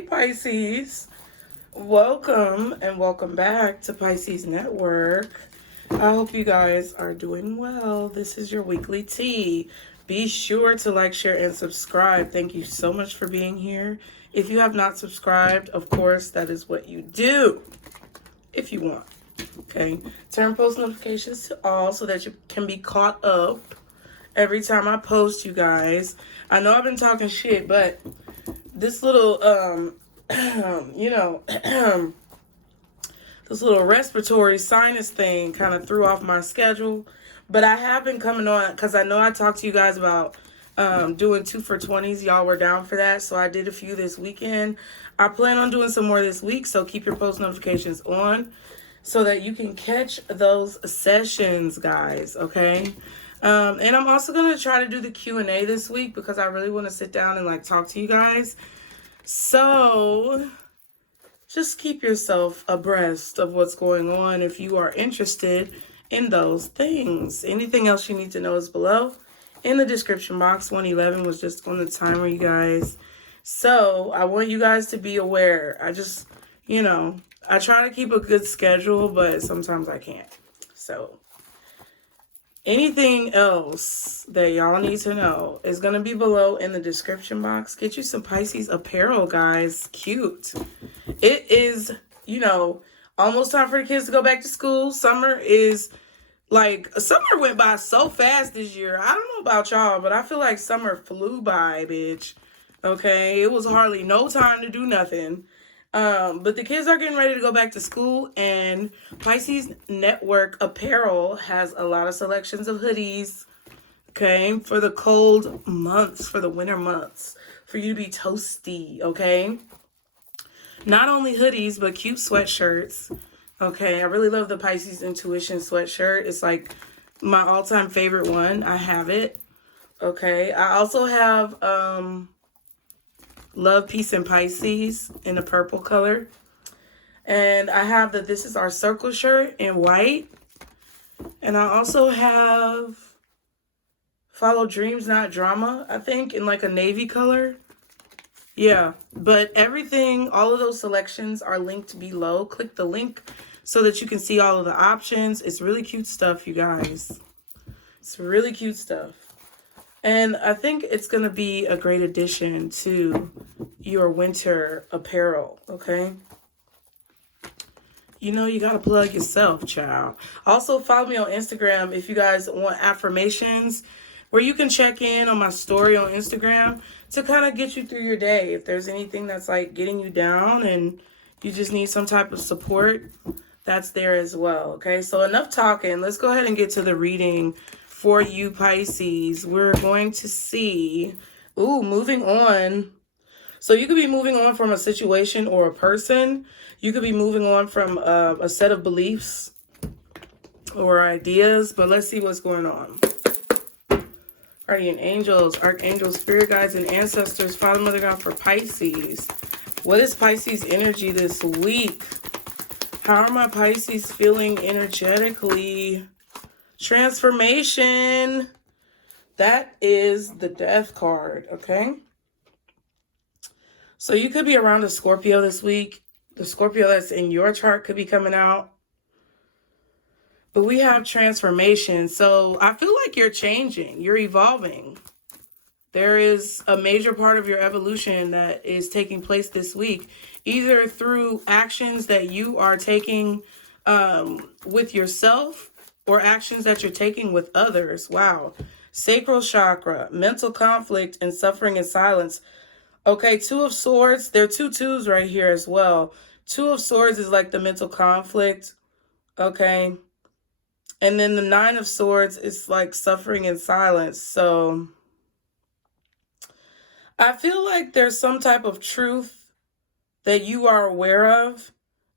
Hey Pisces, welcome and welcome back to Pisces Network. I hope you guys are doing well. This is your weekly tea. Be sure to like, share, and subscribe. Thank you so much for being here. If you have not subscribed, of course, that is what you do if you want. Okay, turn post notifications to all so that you can be caught up every time I post, you guys. I know I've been talking shit, but this little this little respiratory sinus thing kind of threw off my schedule. But I have been coming on because I know I talked to you guys about doing 2 for 20s. Y'all were down for that, so I did a few this weekend. I plan on doing some more this week, so keep your post notifications on so that you can catch those sessions, guys, okay? And I'm also going to try to do the Q&A this week because I really want to sit down and like talk to you guys. So just keep yourself abreast of what's going on if you are interested in those things. Anything else you need to know is below in the description box. 111 was just on the timer, you guys. So I want you guys to be aware. I just, I try to keep a good schedule, but sometimes I can't. So anything else that y'all need to know is going to be below in the description box. Get you some Pisces apparel, guys. Cute. It is, almost time for the kids to go back to school. Summer went by so fast this year. I don't know about y'all, but I feel like summer flew by, bitch. Okay? It was hardly no time to do nothing. But the kids are getting ready to go back to school, and Pisces Network Apparel has a lot of selections of hoodies, okay, for the cold months, for the winter months, for you to be toasty, okay? Not only hoodies, but cute sweatshirts, okay? I really love the Pisces Intuition sweatshirt. It's like my all-time favorite one. I have it, okay? I also have, Love, Peace, and Pisces in a purple color. And I have the This Is Our Circle shirt in white. And I also have Follow Dreams, Not Drama, I think, in like a navy color. Yeah, but everything, all of those selections are linked below. Click the link so that you can see all of the options. It's really cute stuff, you guys. It's really cute stuff. And I think it's going to be a great addition to your winter apparel, okay? You got to plug yourself, child. Also, follow me on Instagram if you guys want affirmations, where you can check in on my story on Instagram to kind of get you through your day. If there's anything that's like getting you down and you just need some type of support, that's there as well, okay? So enough talking. Let's go ahead and get to the reading for you, Pisces. We're going to see, moving on. So you could be moving on from a situation or a person. You could be moving on from a set of beliefs or ideas, but let's see what's going on. Guardian angels, archangels, spirit guides, and ancestors, Father, Mother, God for Pisces. What is Pisces energy this week? How are my Pisces feeling energetically? Transformation. That is the Death card, okay? So you could be around a Scorpio this week. The Scorpio that's in your chart could be coming out. But we have transformation. So I feel like you're changing. You're evolving. There is a major part of your evolution that is taking place this week, either through actions that you are taking with yourself, or actions that you're taking with others. Wow. Sacral chakra, mental conflict, and suffering in silence. Okay, Two of Swords. There are 2 twos right here as well. 2 of Swords is like the mental conflict. Okay. And then the 9 of Swords is like suffering in silence. So I feel like there's some type of truth that you are aware of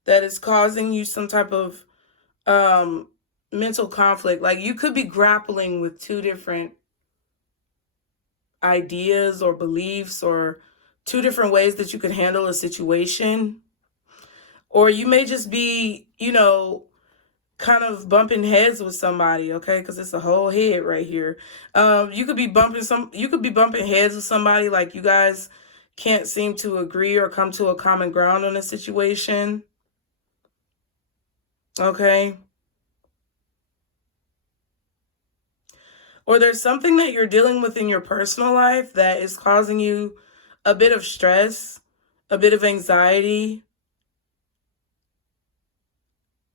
that is causing you some type of mental conflict. Like you could be grappling with 2 different ideas or beliefs, or 2 different ways that you could handle a situation. Or you may just be, kind of bumping heads with somebody, okay? Because it's a whole head right here. You could be bumping heads with somebody, like you guys can't seem to agree or come to a common ground on a situation. Okay. Or there's something that you're dealing with in your personal life that is causing you a bit of stress, a bit of anxiety.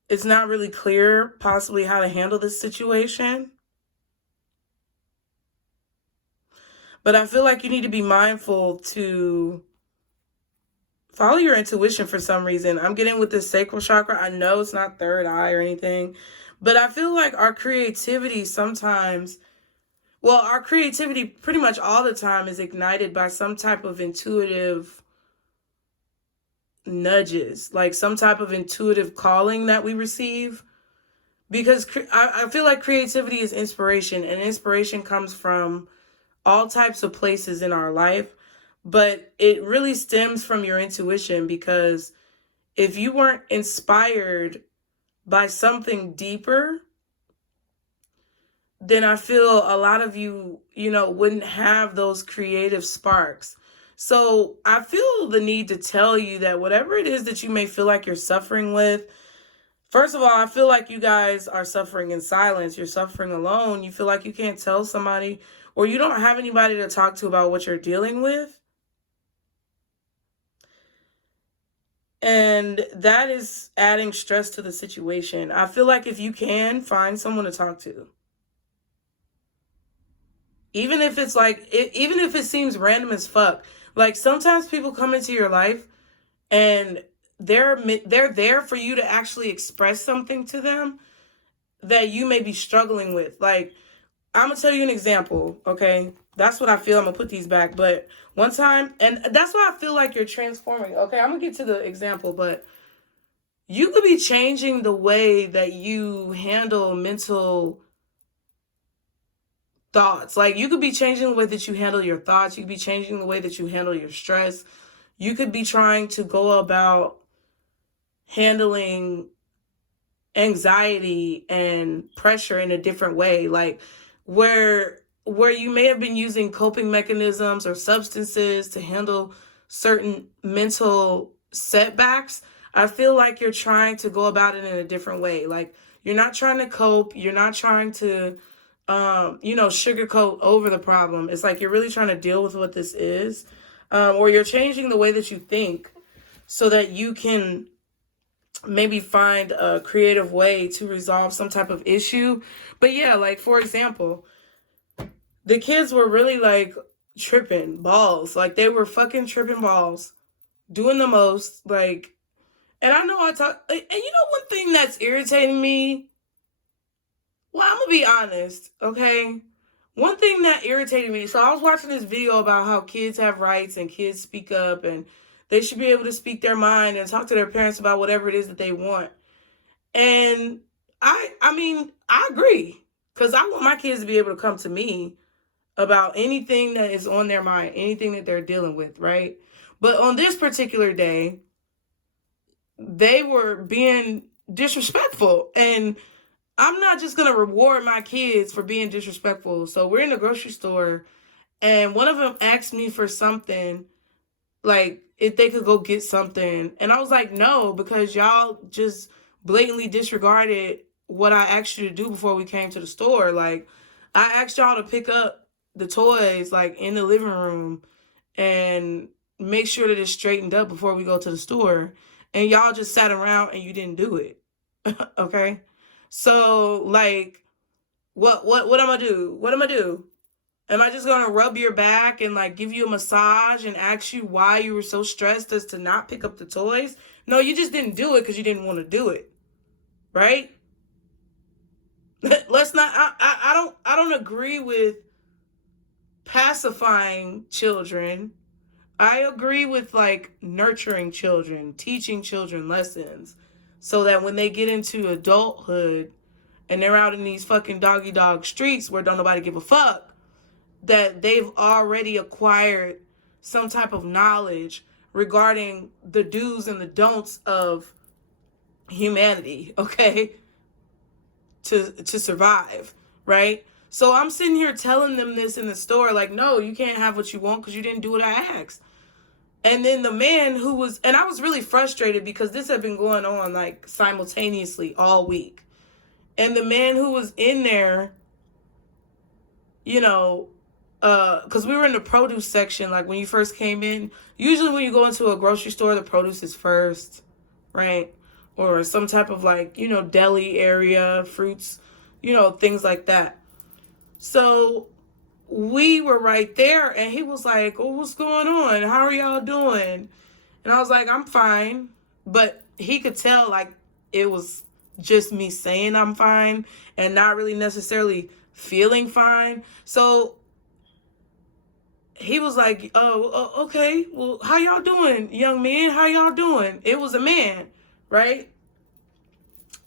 It's not really clear possibly how to handle this situation. But I feel like you need to be mindful to follow your intuition for some reason. I'm getting with this sacral chakra. I know it's not third eye or anything, but I feel like our creativity sometimes, well, our creativity pretty much all the time is ignited by some type of intuitive nudges, like some type of intuitive calling that we receive. Because I feel like creativity is inspiration, and inspiration comes from all types of places in our life, but it really stems from your intuition, because if you weren't inspired by something deeper, then I feel a lot of you, wouldn't have those creative sparks. So I feel the need to tell you that whatever it is that you may feel like you're suffering with, first of all, I feel like you guys are suffering in silence. You're suffering alone. You feel like you can't tell somebody, or you don't have anybody to talk to about what you're dealing with. And that is adding stress to the situation. I feel like if you can, find someone to talk to. Even if it's even if it seems random as fuck. Like, sometimes people come into your life and they're there for you to actually express something to them that you may be struggling with. Like, I'm gonna tell you an example, okay? That's what I feel. I'm gonna put these back. But one time, and that's why I feel like you're transforming. Okay, I'm gonna get to the example, but you could be changing the way that you handle mental thoughts. Like, you could be changing the way that you handle your thoughts. You could be changing the way that you handle your stress. You could be trying to go about handling anxiety and pressure in a different way. Like, where you may have been using coping mechanisms or substances to handle certain mental setbacks, I feel like you're trying to go about it in a different way. Like, you're not trying to cope. You're not trying to, sugarcoat over the problem. It's like you're really trying to deal with what this is. Or you're changing the way that you think so that you can maybe find a creative way to resolve some type of issue. But yeah, like, for example, the kids were really like tripping balls. Like, they were fucking tripping balls, doing the most. Like, and I know and one thing that's irritating me, well, I'm gonna be honest, okay? One thing that irritated me, so I was watching this video about how kids have rights and kids speak up and they should be able to speak their mind and talk to their parents about whatever it is that they want. And I agree, because I want my kids to be able to come to me about anything that is on their mind, anything that they're dealing with, right? But on this particular day, they were being disrespectful, and I'm not just going to reward my kids for being disrespectful. So we're in the grocery store, and one of them asked me for something, like if they could go get something. And I was like, no, because y'all just blatantly disregarded what I asked you to do before we came to the store. Like, I asked y'all to pick up the toys, like, in the living room and make sure that it's straightened up before we go to the store. And y'all just sat around and you didn't do it. Okay? So, like, what am I do? What am I do? Am I just going to rub your back and, like, give you a massage and ask you why you were so stressed as to not pick up the toys? No, you just didn't do it because you didn't want to do it. Right? Let's not, I don't agree with pacifying children. I agree with, like, nurturing children, teaching children lessons so that when they get into adulthood and they're out in these fucking doggy dog streets where don't nobody give a fuck, that they've already acquired some type of knowledge regarding the do's and the don'ts of humanity, okay? To survive, right? So I'm sitting here telling them this in the store, like, no, you can't have what you want because you didn't do what I asked. And then the man who was, and I was really frustrated because this had been going on like simultaneously all week. And the man who was in there, you know, because we were in the produce section, like when you first came in. Usually when you go into a grocery store, the produce is first, right? Or some type of like, you know, deli area, fruits, you know, things like that. So we were right there, and he was like, oh, what's going on? How are y'all doing? And I was like, I'm fine. But he could tell, like, it was just me saying I'm fine and not really necessarily feeling fine. So he was like, oh, okay, well, how y'all doing, young man? How y'all doing? It was a man, right?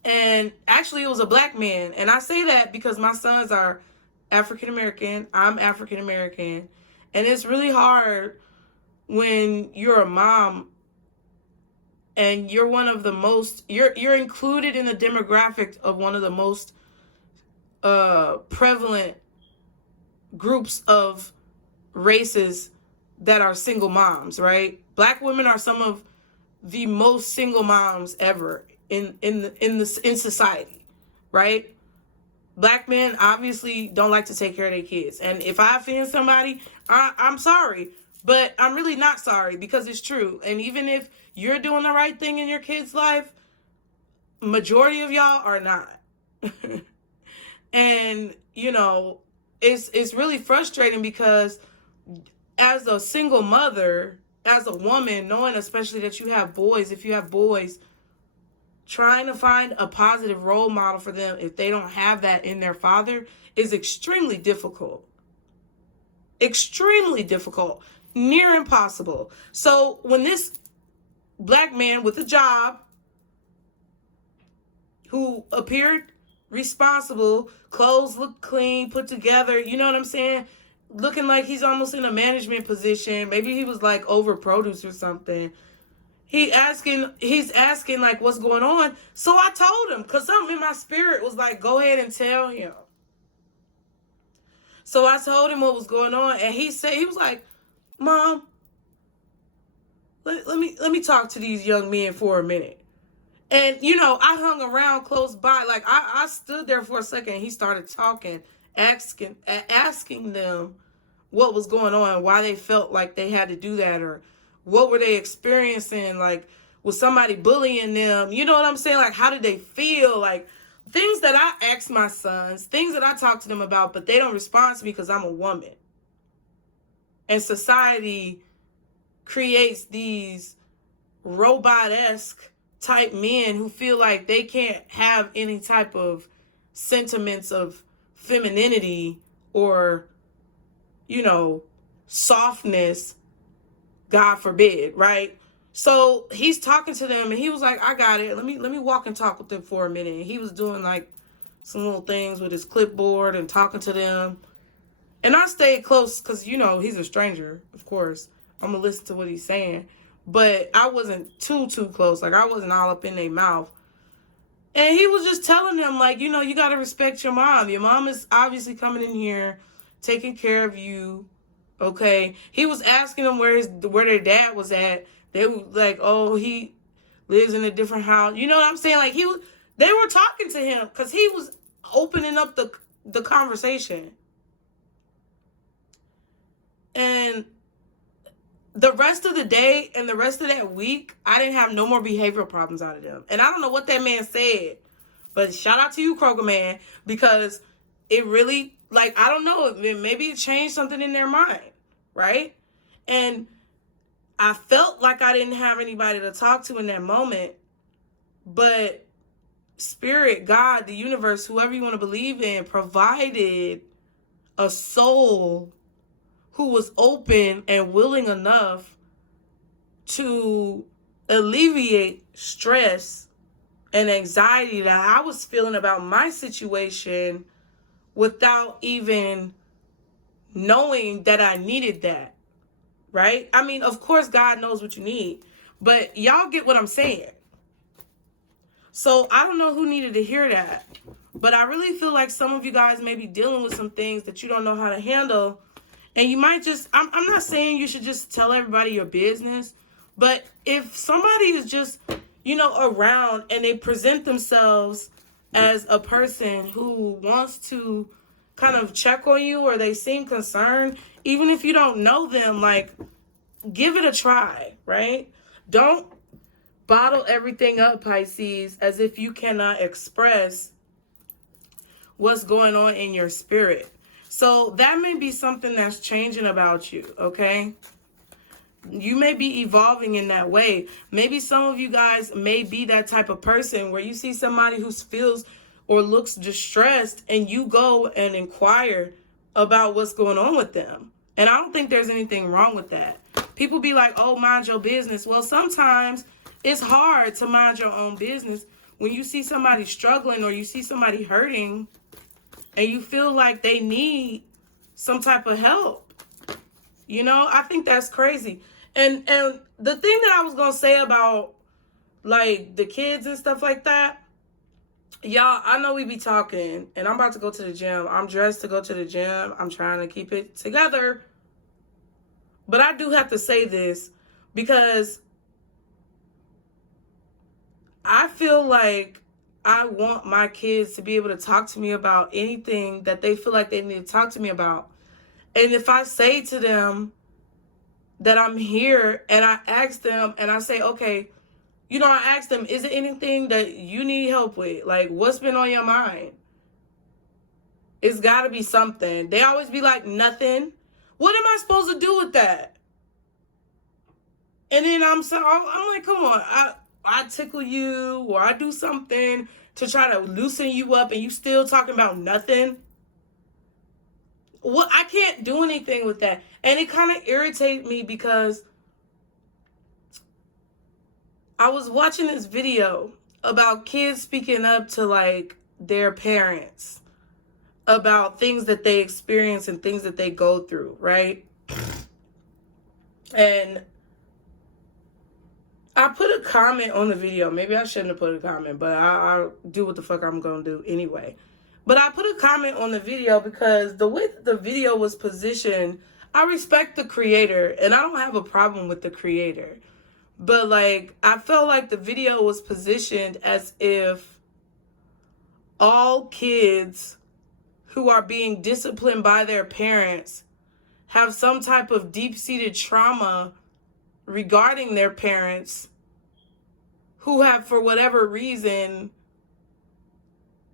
And actually, it was a black man. And I say that because my sons are African American. I'm African American. And it's really hard when you're a mom and you're one of the most, you're included in the demographic of one of the most prevalent groups of races that are single moms, right? Black women are some of the most single moms ever in society, right? Black men obviously don't like to take care of their kids. And if I offend somebody, I'm sorry. But I'm really not sorry because it's true. And even if you're doing the right thing in your kid's life, majority of y'all are not. And, you know, it's really frustrating because as a single mother, as a woman, knowing especially that you have boys, if you have boys, trying to find a positive role model for them if they don't have that in their father is extremely difficult. Extremely difficult. Near impossible. So when this black man with a job who appeared responsible, clothes look clean, put together, you know what I'm saying? Looking like he's almost in a management position. Maybe he was like over produce or something. He's asking like, what's going on? So I told him, because something in my spirit was like, go ahead and tell him. So I told him what was going on, and he was like, Mom, let me talk to these young men for a minute. And, you know, I hung around close by. Like, I stood there for a second, and he started talking, asking them what was going on, why they felt like they had to do that, or what were they experiencing? Like, was somebody bullying them? You know what I'm saying? Like, how did they feel? Like, things that I ask my sons, things that I talk to them about, but they don't respond to me because I'm a woman. And society creates these robot-esque type men who feel like they can't have any type of sentiments of femininity or, you know, softness, God forbid, right? So he's talking to them, and he was like, I got it. Let me walk and talk with them for a minute. And he was doing like some little things with his clipboard and talking to them. And I stayed close because, you know, he's a stranger, of course. I'm going to listen to what he's saying. But I wasn't too close. Like, I wasn't all up in their mouth. And he was just telling them, like, you know, you got to respect your mom. Your mom is obviously coming in here, taking care of you. Okay. He was asking them where their dad was at. They were like, oh, he lives in a different house. You know what I'm saying? Like, they were talking to him because he was opening up the conversation. And the rest of the day and the rest of that week, I didn't have no more behavioral problems out of them. And I don't know what that man said, but shout out to you, Kroger Man, because it really, like, I don't know, maybe it changed something in their mind, right? And I felt like I didn't have anybody to talk to in that moment, but Spirit, God, the universe, whoever you want to believe in, provided a soul who was open and willing enough to alleviate stress and anxiety that I was feeling about my situation without even knowing that I needed that, right? I mean, of course, God knows what you need, but y'all get what I'm saying. So I don't know who needed to hear that, but I really feel like some of you guys may be dealing with some things that you don't know how to handle. And you might just, I'm not saying you should just tell everybody your business, but if somebody is just, around and they present themselves as a person who wants to kind of check on you, or they seem concerned, even if you don't know them, like, give it a try, right? Don't bottle everything up, Pisces, as if you cannot express what's going on in your spirit. So that may be something that's changing about you, okay? You may be evolving in that way. Maybe some of you guys may be that type of person where you see somebody who feels or looks distressed and you go and inquire about what's going on with them. And I don't think there's anything wrong with that. People be like, oh, mind your business. Well, sometimes it's hard to mind your own business when you see somebody struggling or you see somebody hurting and you feel like they need some type of help. I think that's crazy. And the thing that I was going to say about, like, the kids and stuff like that, y'all, I know we be talking, and I'm about to go to the gym. I'm dressed to go to the gym. I'm trying to keep it together. But I do have to say this because I feel like I want my kids to be able to talk to me about anything that they feel like they need to talk to me about. And if I say to them that I'm here and I ask them and I say, okay, I ask them, is it anything that you need help with? Like, what's been on your mind? It's got to be something. They always be like, nothing. What am I supposed to do with that? And then I'm like, come on, I tickle you or I do something to try to loosen you up and you still talking about nothing. Well, I can't do anything with that. And it kind of irritates me because I was watching this video about kids speaking up to, like, their parents about things that they experience and things that they go through, right? And I put a comment on the video. Maybe I shouldn't have put a comment, but I'll do what the fuck I'm going to do anyway. But I put a comment on the video because the way the video was positioned, I respect the creator and I don't have a problem with the creator. But, like, I felt like the video was positioned as if all kids who are being disciplined by their parents have some type of deep-seated trauma regarding their parents who have, for whatever reason,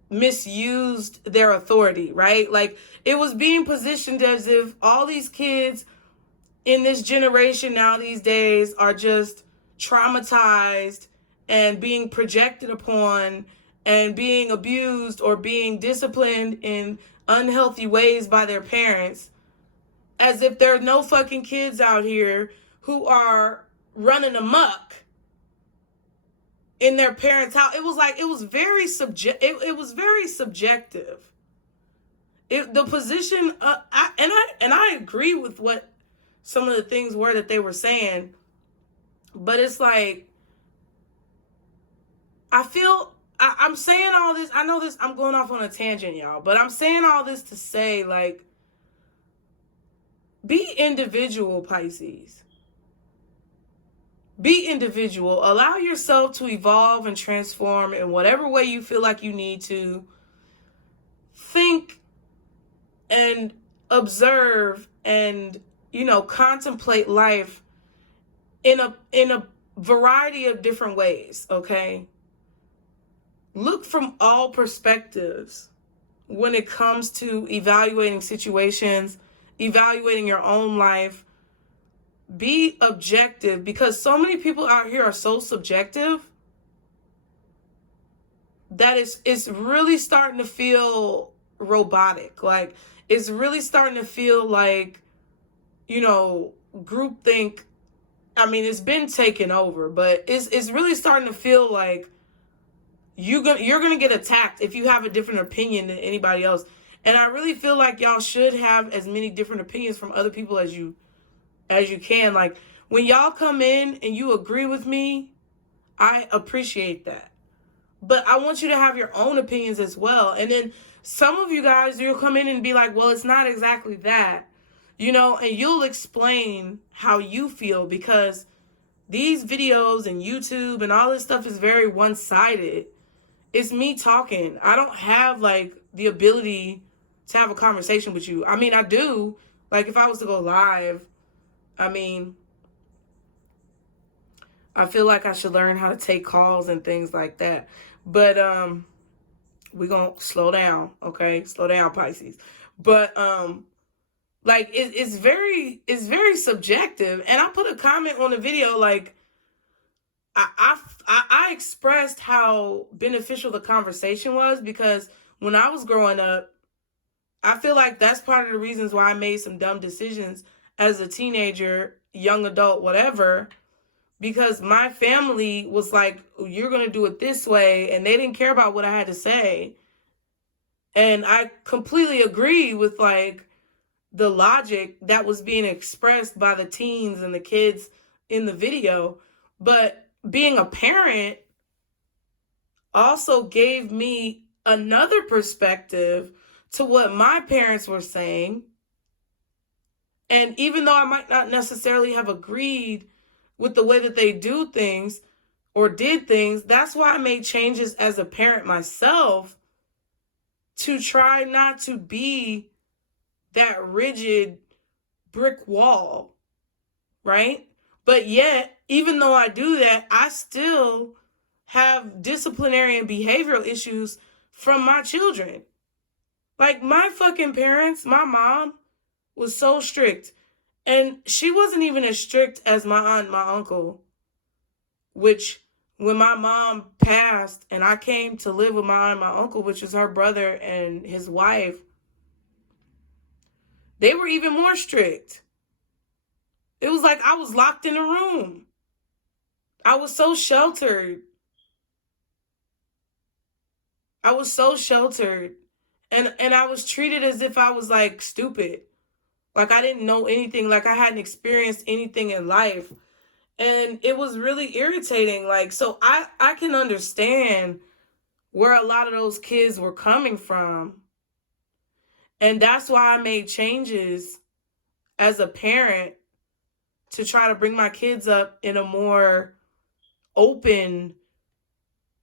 misused their authority, right? Like, it was being positioned as if all these kids in this generation now these days are just traumatized and being projected upon and being abused or being disciplined in unhealthy ways by their parents, as if there are no fucking kids out here who are running amok in their parents' house. It was very subjective. It was very subjective. The position, I agree with what some of the things were that they were saying, but it's like, I'm saying all this. I know this, I'm going off on a tangent, y'all, but I'm saying all this to say, like, be individual, Pisces. Be individual. Allow yourself to evolve and transform in whatever way you feel like you need to. Think and observe and, contemplate life in a variety of different ways, okay? Look from all perspectives when it comes to evaluating situations, evaluating your own life. Be objective, because so many people out here are so subjective that it's really starting to feel robotic. Like, it's really starting to feel like, groupthink. I mean, it's been taken over, but it's really starting to feel like you're gonna get attacked if you have a different opinion than anybody else. And I really feel like y'all should have as many different opinions from other people as you can. Like, when y'all come in and you agree with me, I appreciate that. But I want you to have your own opinions as well. And then some of you guys, you'll come in and be like, well, it's not exactly that. you know, and you'll explain how you feel, because these videos and YouTube and all this stuff is very one-sided. It's me talking. I don't have like the ability to have a conversation with you. I mean, I do. Like if I was to go live, I mean, I feel like I should learn how to take calls and things like that. But we're going to slow down, okay? Slow down, Pisces. But like it's very subjective. And I put a comment on the video, like I expressed how beneficial the conversation was, because when I was growing up, I feel like that's part of the reasons why I made some dumb decisions as a teenager, young adult, whatever, because my family was like, you're going to do it this way, and they didn't care about what I had to say. And I completely agree with like the logic that was being expressed by the teens and the kids in the video. But being a parent also gave me another perspective to what my parents were saying. And even though I might not necessarily have agreed with the way that they do things or did things, that's why I made changes as a parent myself, to try not to be that rigid brick wall, right? But yet, even though I do that, I still have disciplinary and behavioral issues from my children. Like my fucking parents, my mom was so strict. And she wasn't even as strict as my aunt and my uncle, which when my mom passed and I came to live with my aunt and my uncle, which is her brother and his wife, they were even more strict. It was like I was locked in a room. I was so sheltered. I was so sheltered. And I was treated as if I was like stupid. Like I didn't know anything, like I hadn't experienced anything in life. And it was really irritating. Like, so I can understand where a lot of those kids were coming from. And that's why I made changes as a parent to try to bring my kids up in a more open,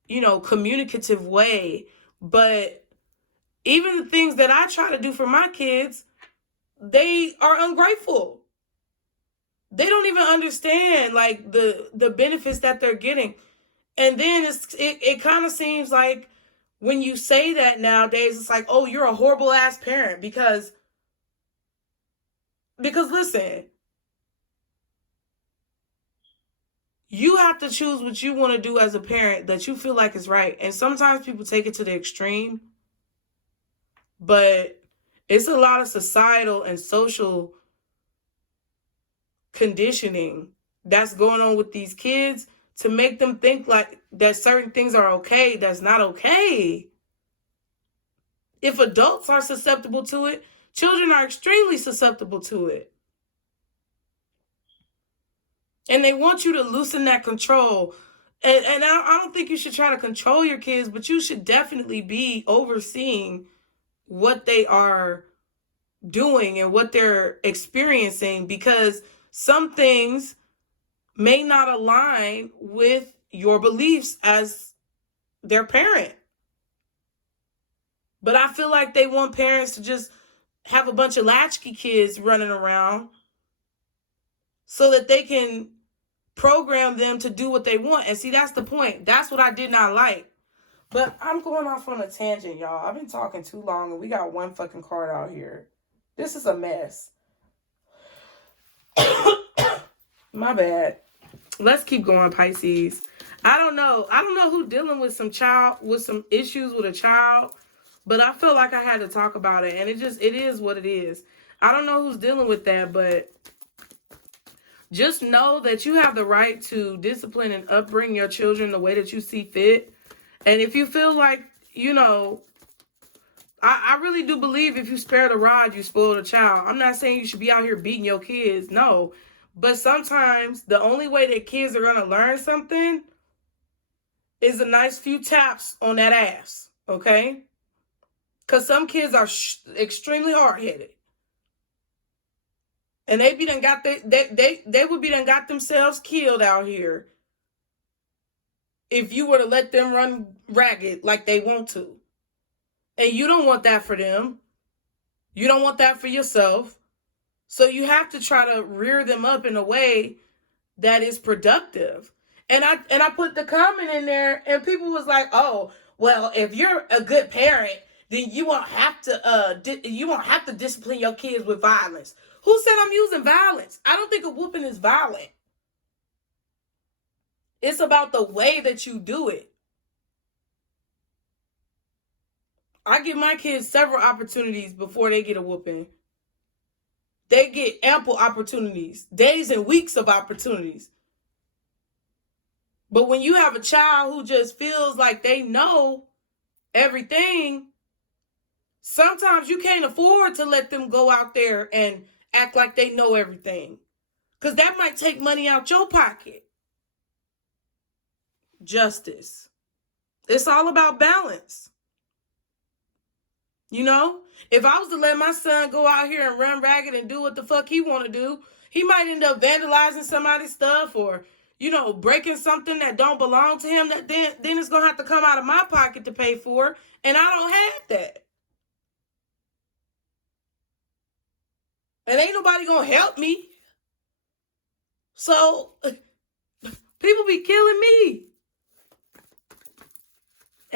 you know, communicative way. But even the things that I try to do for my kids, they are ungrateful. They don't even understand like the benefits that they're getting. And then it kind of seems like when you say that nowadays, it's like, oh, you're a horrible ass parent because listen, you have to choose what you want to do as a parent that you feel like is right. And sometimes people take it to the extreme, but it's a lot of societal and social conditioning that's going on with these kids to make them think like that certain things are okay. That's not okay. If adults are susceptible to it, children are extremely susceptible to it. And they want you to loosen that control. And I don't think you should try to control your kids, but you should definitely be overseeing what they are doing and what they're experiencing, because some things may not align with your beliefs as their parent. But I feel like they want parents to just have a bunch of latchkey kids running around so that they can program them to do what they want. And see, that's the point. That's what I did not like. But I'm going off on a tangent, y'all. I've been talking too long and we got one fucking card out here. This is a mess. My bad. Let's keep going, Pisces. I don't know who's dealing with some issues with a child, but I feel like I had to talk about it, and it is what it is. I don't know who's dealing with that, but just know that you have the right to discipline and upbring your children the way that you see fit. And if you feel like, you know, I really do believe if you spare the rod, you spoil the child. I'm not saying you should be out here beating your kids. No. But sometimes the only way that kids are going to learn something is a nice few taps on that ass. Okay? Because some kids are extremely hard-headed. And they be done got they would be done got themselves killed out here if you were to let them run ragged like they want to. And you don't want that for them. You don't want that for yourself. So you have to try to rear them up in a way that is productive. And I put the comment in there, and people was like, "Oh, well, if you're a good parent, then you won't have to discipline your kids with violence." Who said I'm using violence? I don't think a whooping is violent. It's about the way that you do it. I give my kids several opportunities before they get a whooping. They get ample opportunities, days and weeks of opportunities. But when you have a child who just feels like they know everything, sometimes you can't afford to let them go out there and act like they know everything. Because that might take money out your pocket. Justice. It's all about balance. You know, if I was to let my son go out here and run ragged and do what the fuck he want to do, he might end up vandalizing somebody's stuff or, you know, breaking something that don't belong to him. That then it's going to have to come out of my pocket to pay for. And I don't have that. And ain't nobody going to help me. So people be killing me.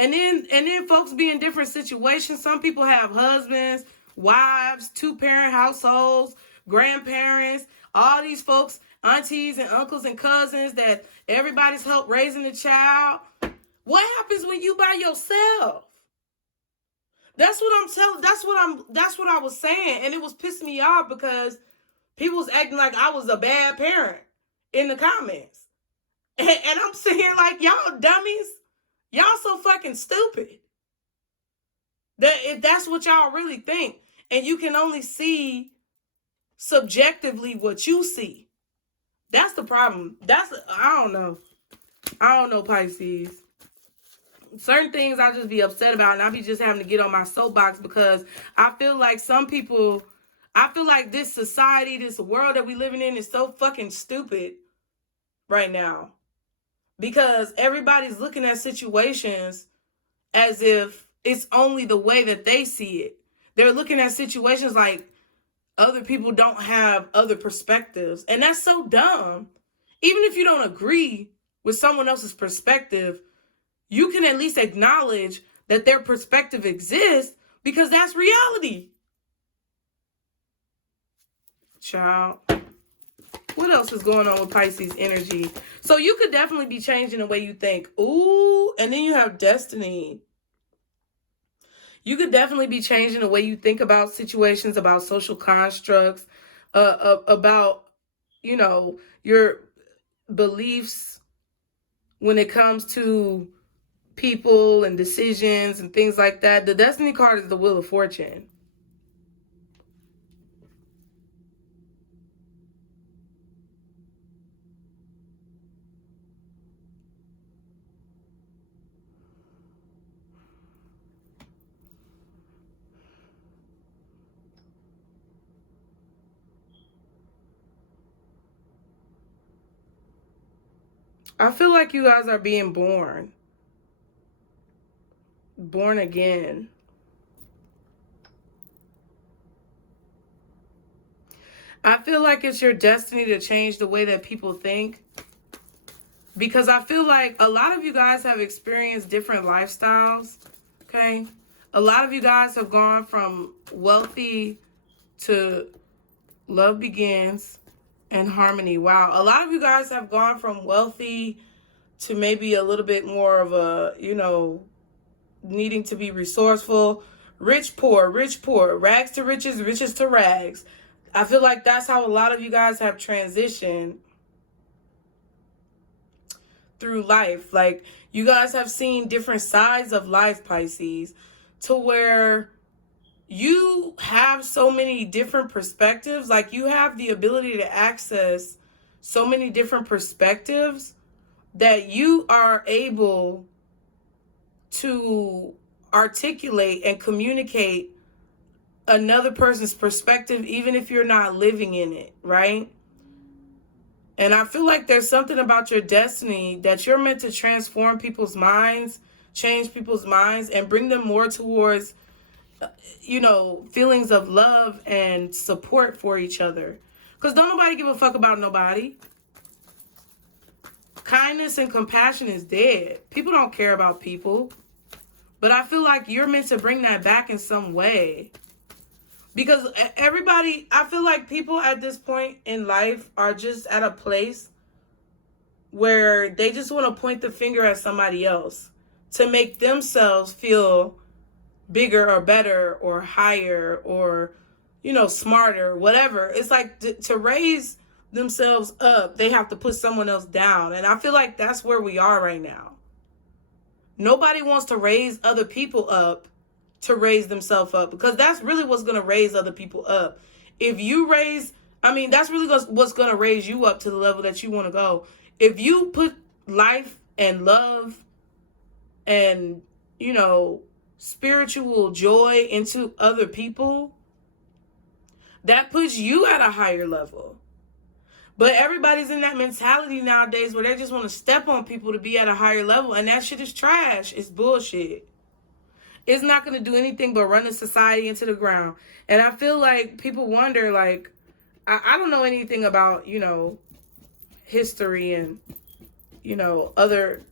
And then folks be in different situations. Some people have husbands, wives, two-parent households, grandparents, all these folks, aunties and uncles and cousins that everybody's helped raising the child. What happens when you by yourself? That's what I was saying. And it was pissing me off because people was acting like I was a bad parent in the comments. And I'm saying like, y'all dummies. Y'all so fucking stupid. If that's what y'all really think. And you can only see subjectively what you see. That's the problem. I don't know, Pisces. Certain things I just be upset about, and I be just having to get on my soapbox because I feel like this society, this world that we living in is so fucking stupid right now. Because everybody's looking at situations as if it's only the way that they see it. They're looking at situations like other people don't have other perspectives. And that's so dumb. Even if you don't agree with someone else's perspective, you can at least acknowledge that their perspective exists because that's reality. Child. What else is going on with Pisces energy? So you could definitely be changing the way you think. Ooh, and then you have destiny. You could definitely be changing the way you think about situations, about social constructs, about, you know, your beliefs when it comes to people and decisions and things like that. The destiny card is the Wheel of Fortune. I feel like you guys are being born again. I feel like it's your destiny to change the way that people think. Because I feel like a lot of you guys have experienced different lifestyles, okay? A lot of you guys have gone from wealthy to love begins and harmony. Wow. A lot of you guys have gone from wealthy to maybe a little bit more of a, you know, needing to be resourceful. Rich, poor, rags to riches, riches to rags. I feel like that's how a lot of you guys have transitioned through life. Like, you guys have seen different sides of life, Pisces, to where you have so many different perspectives. Like, you have the ability to access so many different perspectives that you are able to articulate and communicate another person's perspective, even if you're not living in it, right? And I feel like there's something about your destiny that you're meant to transform people's minds, change people's minds, and bring them more towards, you know, feelings of love and support for each other. Because don't nobody give a fuck about nobody. Kindness and compassion is dead. People don't care about people. But I feel like you're meant to bring that back in some way. Because everybody, I feel like people at this point in life are just at a place where they just want to point the finger at somebody else to make themselves feel bigger or better or higher or, you know, smarter, whatever. It's like to raise themselves up, they have to put someone else down. And I feel like that's where we are right now. Nobody wants to raise other people up to raise themselves up, because that's really what's going to raise other people up. If you raise, I mean, that's really what's going to raise you up to the level that you want to go. If you put life and love and, you know, spiritual joy into other people, that puts you at a higher level. But everybody's in that mentality nowadays where they just want to step on people to be at a higher level. And that shit is trash. It's bullshit. It's not going to do anything but run the society into the ground. And I feel like people wonder, like, I don't know anything about, you know, history and, you know, other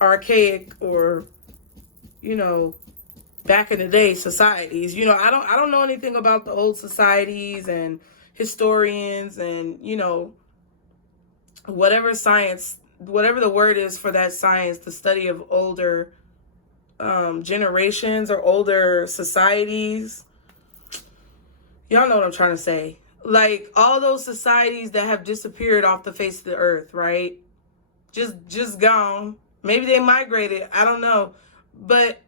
archaic or, you know, back in the day societies. You know, I don't know anything about the old societies and historians and, you know, whatever science, whatever the word is for that science, the study of older generations or older societies. Y'all know what I'm trying to say. Like all those societies that have disappeared off the face of the earth, right? Just gone. Maybe they migrated. I don't know. But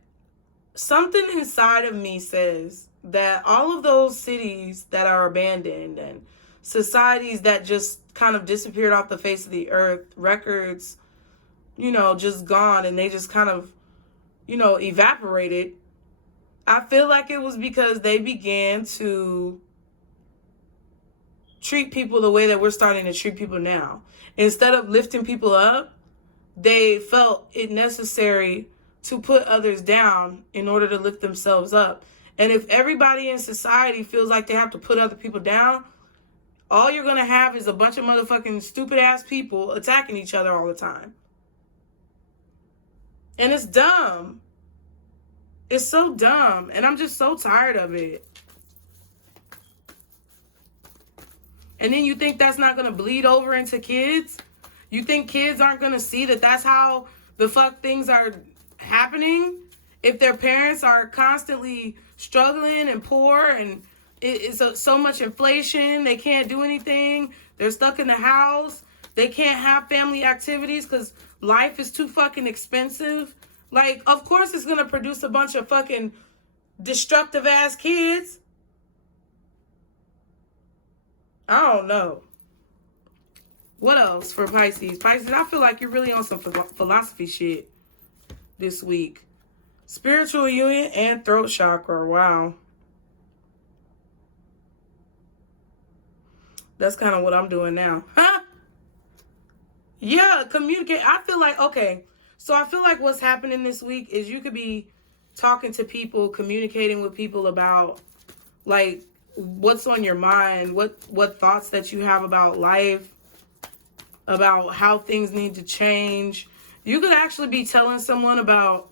something inside of me says that all of those cities that are abandoned and societies that just kind of disappeared off the face of the earth, records, you know, just gone, and they just kind of, you know, evaporated. I feel like it was because they began to treat people the way that we're starting to treat people now. Instead of lifting people up, they felt it necessary to put others down in order to lift themselves up. And if everybody in society feels like they have to put other people down, all you're going to have is a bunch of motherfucking stupid ass people attacking each other all the time. And it's dumb. It's so dumb. And I'm just so tired of it. And then you think that's not going to bleed over into kids? You think kids aren't going to see that that's how the fuck things are happening? If their parents are constantly struggling and poor and it's so much inflation, they can't do anything. They're stuck in the house. They can't have family activities because life is too fucking expensive. Like, of course it's going to produce a bunch of fucking destructive ass kids. I don't know. What else for Pisces? Pisces, I feel like you're really on some philosophy shit this week. Spiritual union and throat chakra. Wow. That's kind of what I'm doing now. Huh? Yeah, communicate. I feel like, okay. So I feel like what's happening this week is you could be talking to people, communicating with people about, like, what's on your mind, what thoughts that you have about life, about how things need to change. You could actually be telling someone about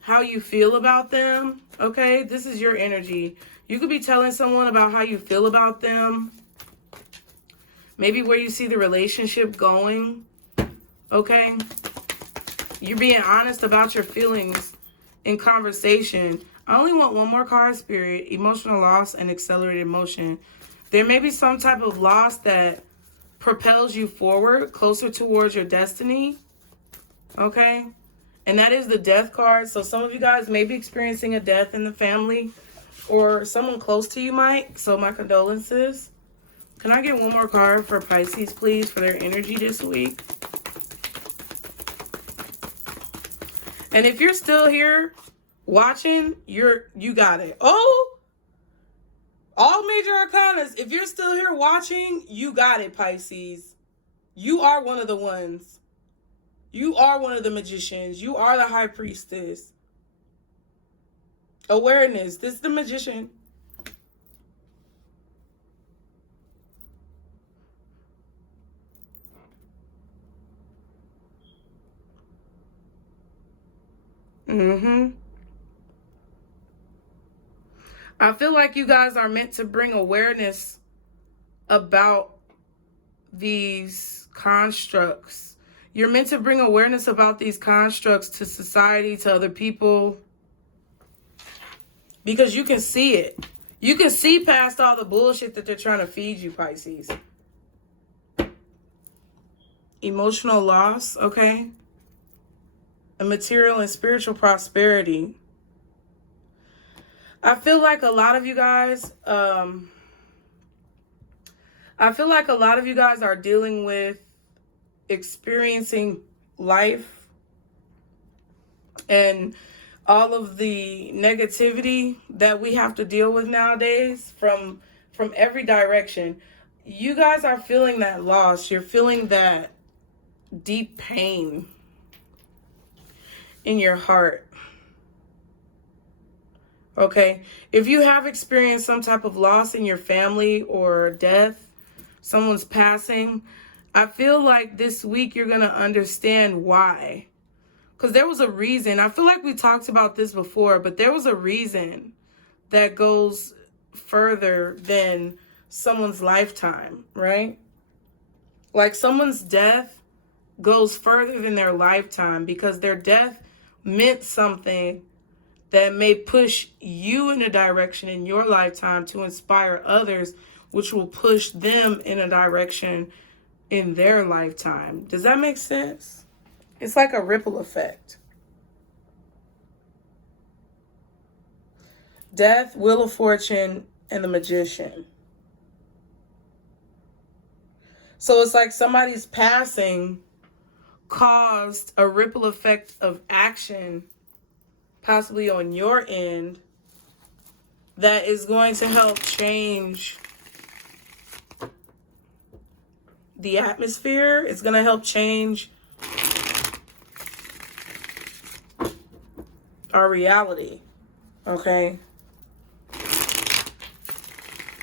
how you feel about them, okay? This is your energy. You could be telling someone about how you feel about them. Maybe where you see the relationship going, okay? You're being honest about your feelings in conversation. I only want one more card, Spirit. Emotional loss and accelerated emotion. There may be some type of loss that propels you forward, closer towards your destiny, okay? And that is the death card. So some of you guys may be experiencing a death in the family, or someone close to you might. So my condolences. Can I get one more card for Pisces, please, for their energy this week? And if you're still here, watching, you got it. Oh, all major arcanas. If you're still here watching, you got it, Pisces. You are one of the ones. You are one of the magicians. You are the high priestess. Awareness. This is the magician. I feel like you guys are meant to bring awareness about these constructs. You're meant to bring awareness about these constructs to society, to other people, because you can see it. You can see past all the bullshit that they're trying to feed you, Pisces. Emotional loss, okay? And material and spiritual prosperity. I feel like a lot of you guys, are dealing with experiencing life and all of the negativity that we have to deal with nowadays from every direction. You guys are feeling that loss. You're feeling that deep pain in your heart. Okay, if you have experienced some type of loss in your family or death, someone's passing, I feel like this week you're going to understand why. Because there was a reason. I feel like we talked about this before, but there was a reason that goes further than someone's lifetime, right? Like someone's death goes further than their lifetime because their death meant something that may push you in a direction in your lifetime to inspire others, which will push them in a direction in their lifetime. Does that make sense? It's like a ripple effect. Death, Wheel of Fortune, and the Magician. So it's like somebody's passing caused a ripple effect of action, possibly on your end, that is going to help change the atmosphere. It's going to help change our reality, okay?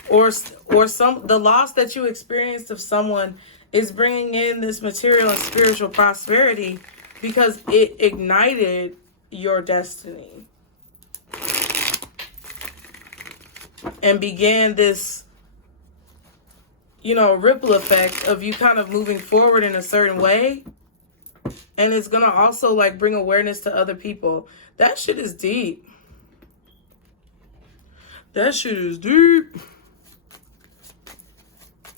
Or the loss that you experienced of someone is bringing in this material and spiritual prosperity because it ignited your destiny and began this, ripple effect of you kind of moving forward in a certain way. And it's going to also like bring awareness to other people. That shit is deep. That shit is deep.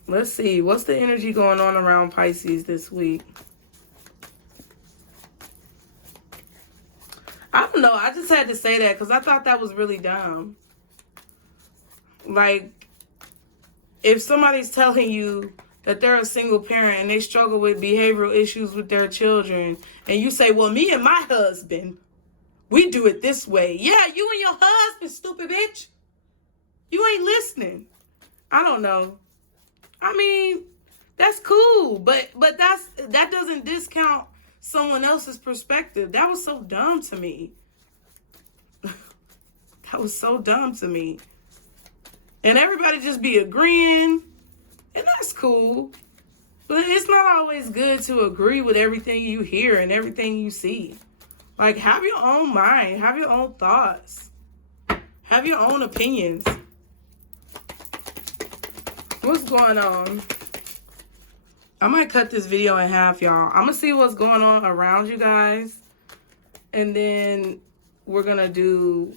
Let's see. What's the energy going on around Pisces this week? I don't know. I just had to say that because I thought that was really dumb. Like, if somebody's telling you that they're a single parent and they struggle with behavioral issues with their children, and you say, well, me and my husband, we do it this way. Yeah, you and your husband, stupid bitch. You ain't listening. I don't know. I mean, that's cool, but that doesn't discount someone else's perspective. That was so dumb to me. That was so dumb to me. And everybody just be agreeing, and that's cool. But it's not always good to agree with everything you hear and everything you see. Like, have your own mind. Have your own thoughts. Have your own opinions. What's going on? I might cut this video in half, y'all. I'm going to see what's going on around you guys. And then we're going to do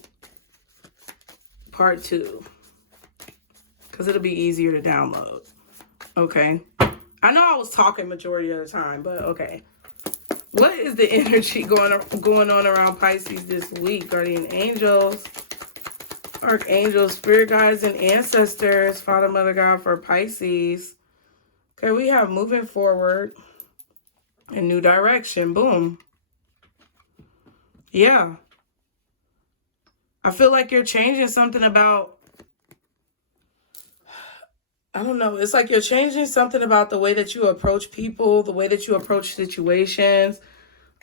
part 2. Because it'll be easier to download. Okay? I know I was talking majority of the time, but okay. What is the energy going on around Pisces this week? Guardian angels, archangels, spirit guides, and ancestors. Father, Mother, God for Pisces. Okay, we have moving forward in new direction. Boom. Yeah. I feel like you're changing something about, I don't know. It's like you're changing something about the way that you approach people, the way that you approach situations.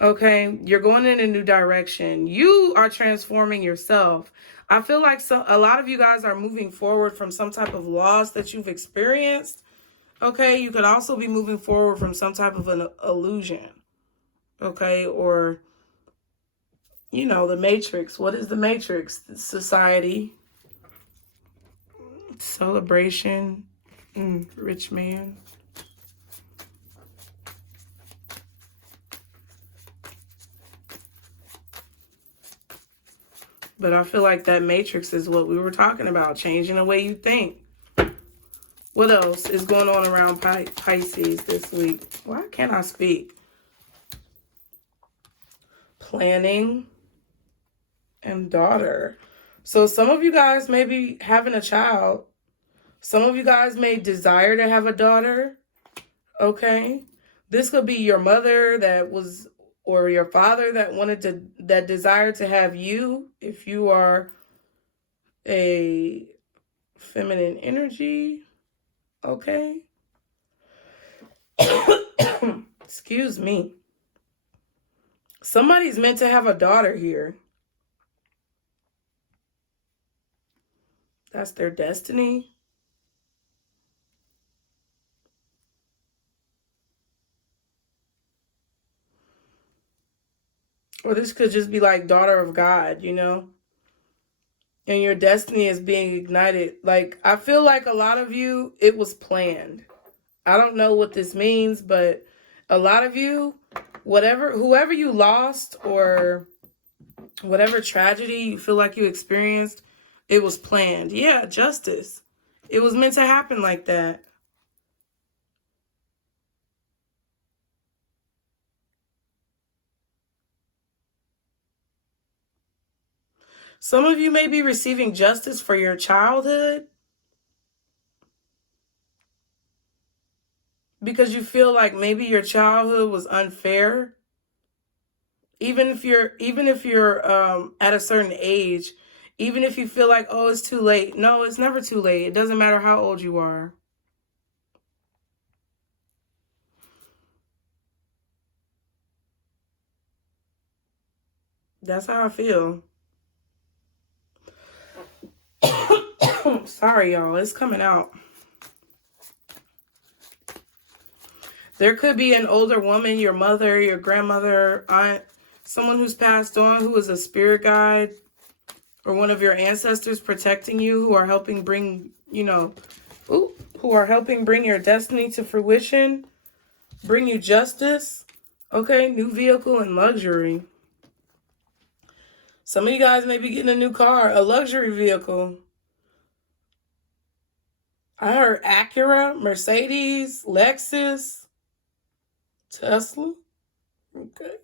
Okay, you're going in a new direction. You are transforming yourself. I feel like a lot of you guys are moving forward from some type of loss that you've experienced. Okay, you could also be moving forward from some type of an illusion. Okay, or, you know, the Matrix. What is the Matrix? Society, celebration, rich man. But I feel like that Matrix is what we were talking about, changing the way you think. What else is going on around Pisces this week? Why can't I speak? Planning and daughter. So some of you guys may be having a child. Some of you guys may desire to have a daughter. Okay. This could be your mother or your father that desired to have you, if you are a feminine energy. Okay. Excuse me. Somebody's meant to have a daughter here. That's their destiny. Or this could just be like daughter of God, you know? And your destiny is being ignited. Like, I feel like a lot of you, it was planned. I don't know what this means, but a lot of you, whoever you lost or whatever tragedy you feel like you experienced, it was planned. Yeah, justice. It was meant to happen like that. Some of you may be receiving justice for your childhood because you feel like maybe your childhood was unfair. Even if you're at a certain age, even if you feel like, oh, it's too late. No, it's never too late. It doesn't matter how old you are. That's how I feel. Sorry, y'all. It's coming out. There could be an older woman, your mother, your grandmother, aunt, someone who's passed on, who is a spirit guide, or one of your ancestors protecting you, who are helping bring, who are helping bring your destiny to fruition, bring you justice. Okay, new vehicle and luxury. Some of you guys may be getting a new car, a luxury vehicle. I heard Acura, Mercedes, Lexus, Tesla. Okay.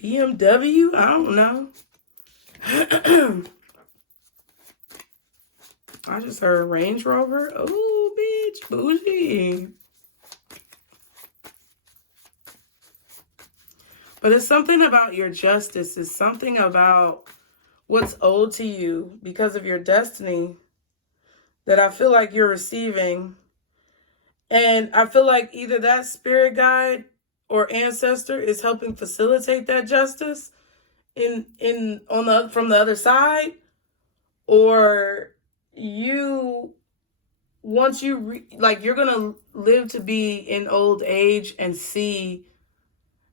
BMW? I don't know. I just heard Range Rover. Oh, bitch, bougie. But it's something about your justice. It's something about what's owed to you because of your destiny that I feel like you're receiving. And I feel like either that spirit guide or ancestor is helping facilitate that justice from the other side, or once you you're gonna live to be in old age and see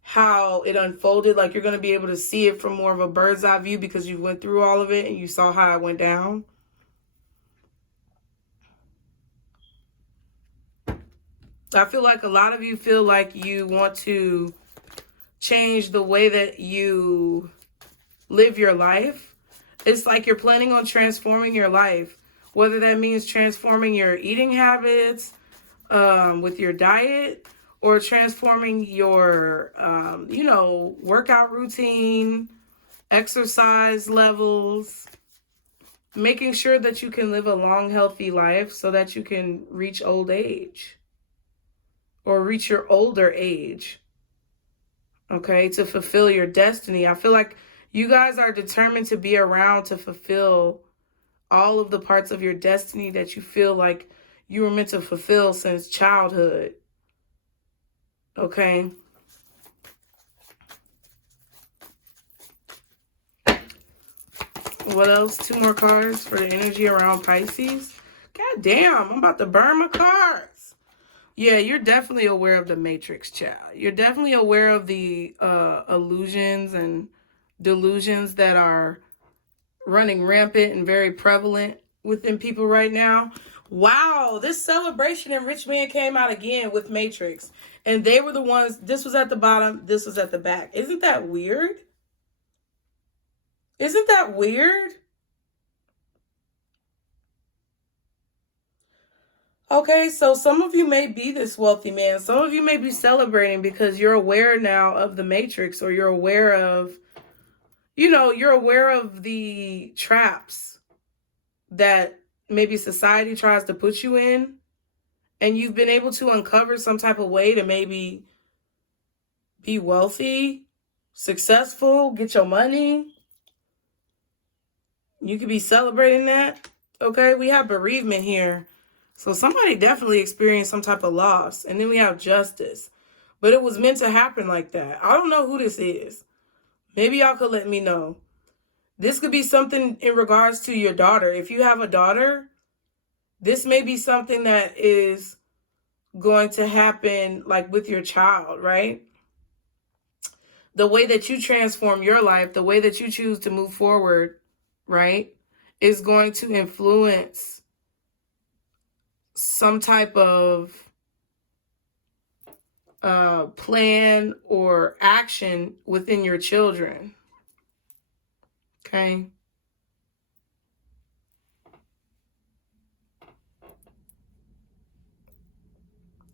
how it unfolded. Like, you're gonna be able to see it from more of a bird's eye view because you went through all of it and you saw how it went down. I feel like a lot of you feel like you want to change the way that you live your life. It's like you're planning on transforming your life, whether that means transforming your eating habits with your diet, or transforming your, workout routine, exercise levels, making sure that you can live a long, healthy life so that you can reach old age or reach your older age. okay, to fulfill your destiny. I feel like you guys are determined to be around to fulfill all of the parts of your destiny that you feel like you were meant to fulfill since childhood. Okay. What else? 2 more cards for the energy around Pisces. God damn, I'm about to burn my cards. Yeah, you're definitely aware of the Matrix, child. You're definitely aware of the illusions and delusions that are running rampant and very prevalent within people right now. Wow, this celebration and rich man came out again with Matrix. And they were the ones, this was at the bottom, this was at the back. Isn't that weird? Isn't that weird? Okay, so some of you may be this wealthy man. Some of you may be celebrating because you're aware now of the Matrix, or you're aware of, you're aware of the traps that maybe society tries to put you in. And you've been able to uncover some type of way to maybe be wealthy, successful, get your money. You could be celebrating that. Okay, we have bereavement here. So somebody definitely experienced some type of loss. And then we have justice. But it was meant to happen like that. I don't know who this is. Maybe y'all could let me know. This could be something in regards to your daughter. If you have a daughter, this may be something that is going to happen like with your child, right? The way that you transform your life, the way that you choose to move forward, right, is going to influence some type of plan or action within your children. Okay.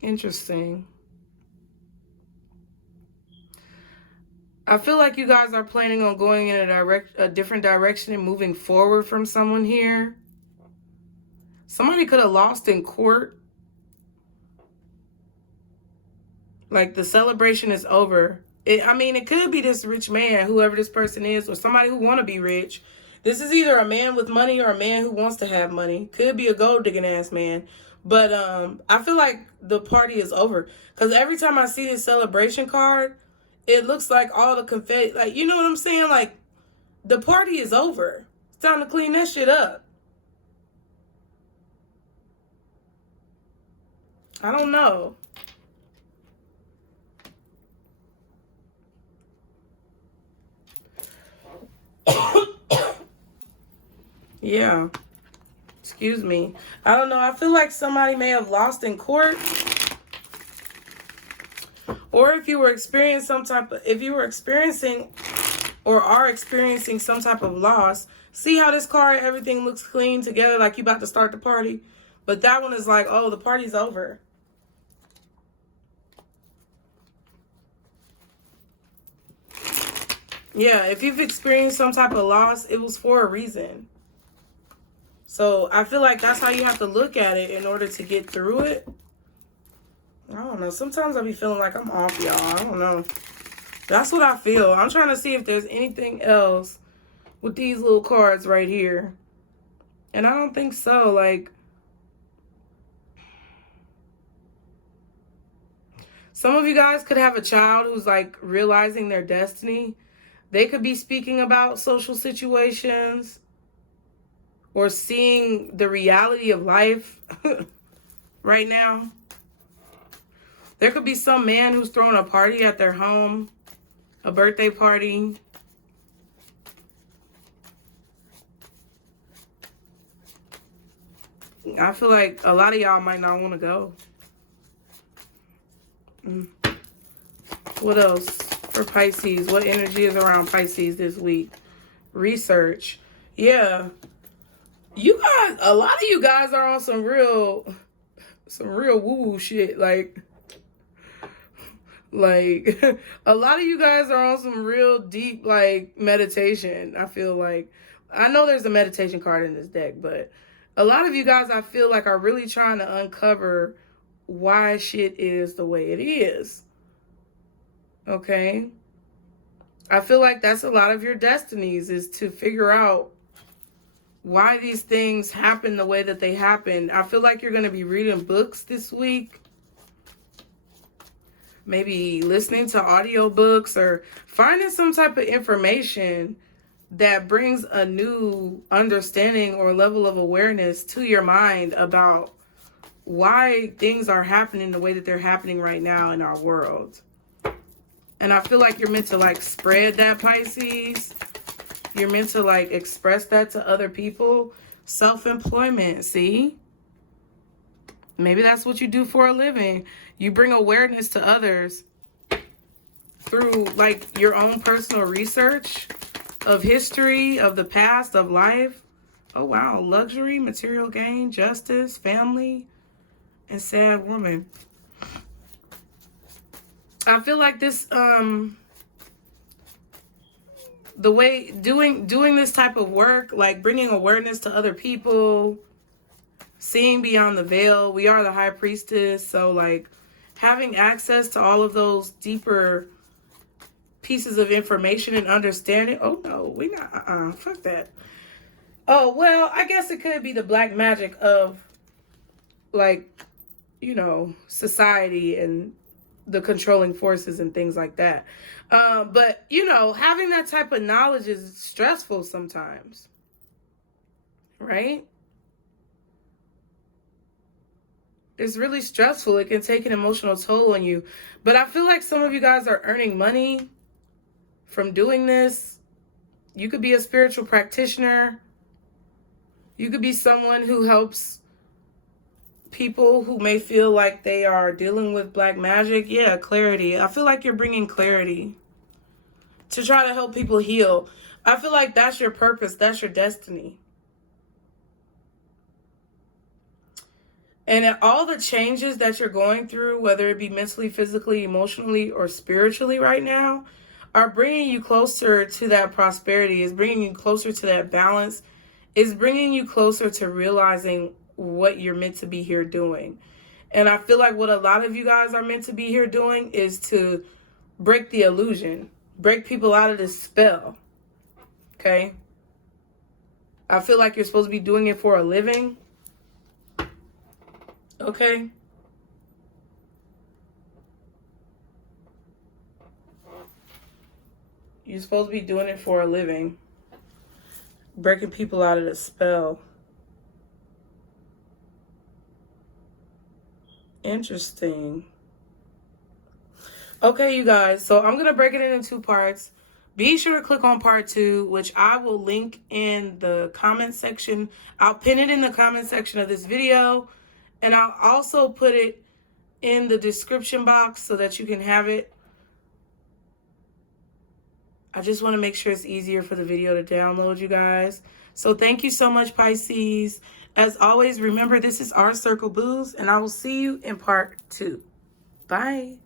Interesting. I feel like you guys are planning on going in a different direction and moving forward from someone here. Somebody could have lost in court. Like the celebration is over. It could be this rich man, whoever this person is, or somebody who want to be rich. This is either a man with money or a man who wants to have money. Could be a gold digging ass man. But I feel like the party is over. Because every time I see this celebration card, it looks like all the confetti, like, you know what I'm saying? Like, the party is over. It's time to clean that shit up. I don't know. Yeah. Excuse me. I don't know. I feel like somebody may have lost in court. Or if you were experiencing or are experiencing some type of loss, see how this card, everything looks clean together, like you about to start the party. But that one is like, oh, the party's over. Yeah, if you've experienced some type of loss, it was for a reason. So I feel like that's how you have to look at it in order to get through it. I don't know. Sometimes I be feeling like I'm off, y'all. I don't know. That's what I feel. I'm trying to see if there's anything else with these little cards right here. And I don't think so. Like, some of you guys could have a child who's like realizing their destiny. They could be speaking about social situations or seeing the reality of life right now. There could be some man who's throwing a party at their home, a birthday party. I feel like a lot of y'all might not want to go. What else for Pisces? What energy is around Pisces this week? Research. Yeah. You guys, a lot of you guys are on some real woo-woo shit. Like a lot of you guys are on some real deep, like, meditation. I feel like, I know there's a meditation card in this deck, but a lot of you guys, I feel like, are really trying to uncover why shit is the way it is. Okay? I feel like that's a lot of your destinies, is to figure out why these things happen the way that they happen. I feel like you're going to be reading books this week. Maybe listening to audiobooks or finding some type of information that brings a new understanding or level of awareness to your mind about why things are happening the way that they're happening right now in our world. And I feel like you're meant to like spread that, Pisces. You're meant to like express that to other people. Self-employment, see? Maybe that's what you do for a living. You bring awareness to others through like your own personal research of history, of the past, of life. Oh wow, luxury, material gain, justice, family, and sad woman. I feel like this, the way doing this type of work, like bringing awareness to other people, seeing beyond the veil. We are the high priestess, so like having access to all of those deeper pieces of information and understanding. Oh no, we not, fuck that. Oh, well, I guess it could be the black magic of like, you know, society and the controlling forces and things like that. But, you know, having that type of knowledge is stressful sometimes, right? It's really stressful. It can take an emotional toll on you. But I feel like some of you guys are earning money from doing this. You could be a spiritual practitioner. You could be someone who helps people who may feel like they are dealing with black magic. Yeah, clarity. I feel like you're bringing clarity to try to help people heal. I feel like that's your purpose. That's your destiny. And all the changes that you're going through, whether it be mentally, physically, emotionally, or spiritually right now, are bringing you closer to that prosperity. Is bringing you closer to that balance. Is bringing you closer to realizing what you're meant to be here doing. And I feel like what a lot of you guys are meant to be here doing is to break the illusion, break people out of this spell. Okay? I feel like you're supposed to be doing it for a living. Okay? You're supposed to be doing it for a living. Breaking people out of the spell. Interesting. Okay, you guys. So I'm going to break it into 2 parts. Be sure to click on part 2, which I will link in the comment section. I'll pin it in the comment section of this video. And I'll also put it in the description box so that you can have it. I just want to make sure it's easier for the video to download, you guys. So thank you so much, Pisces. As always, remember, this is our Circle Booze, and I will see you in part 2. Bye.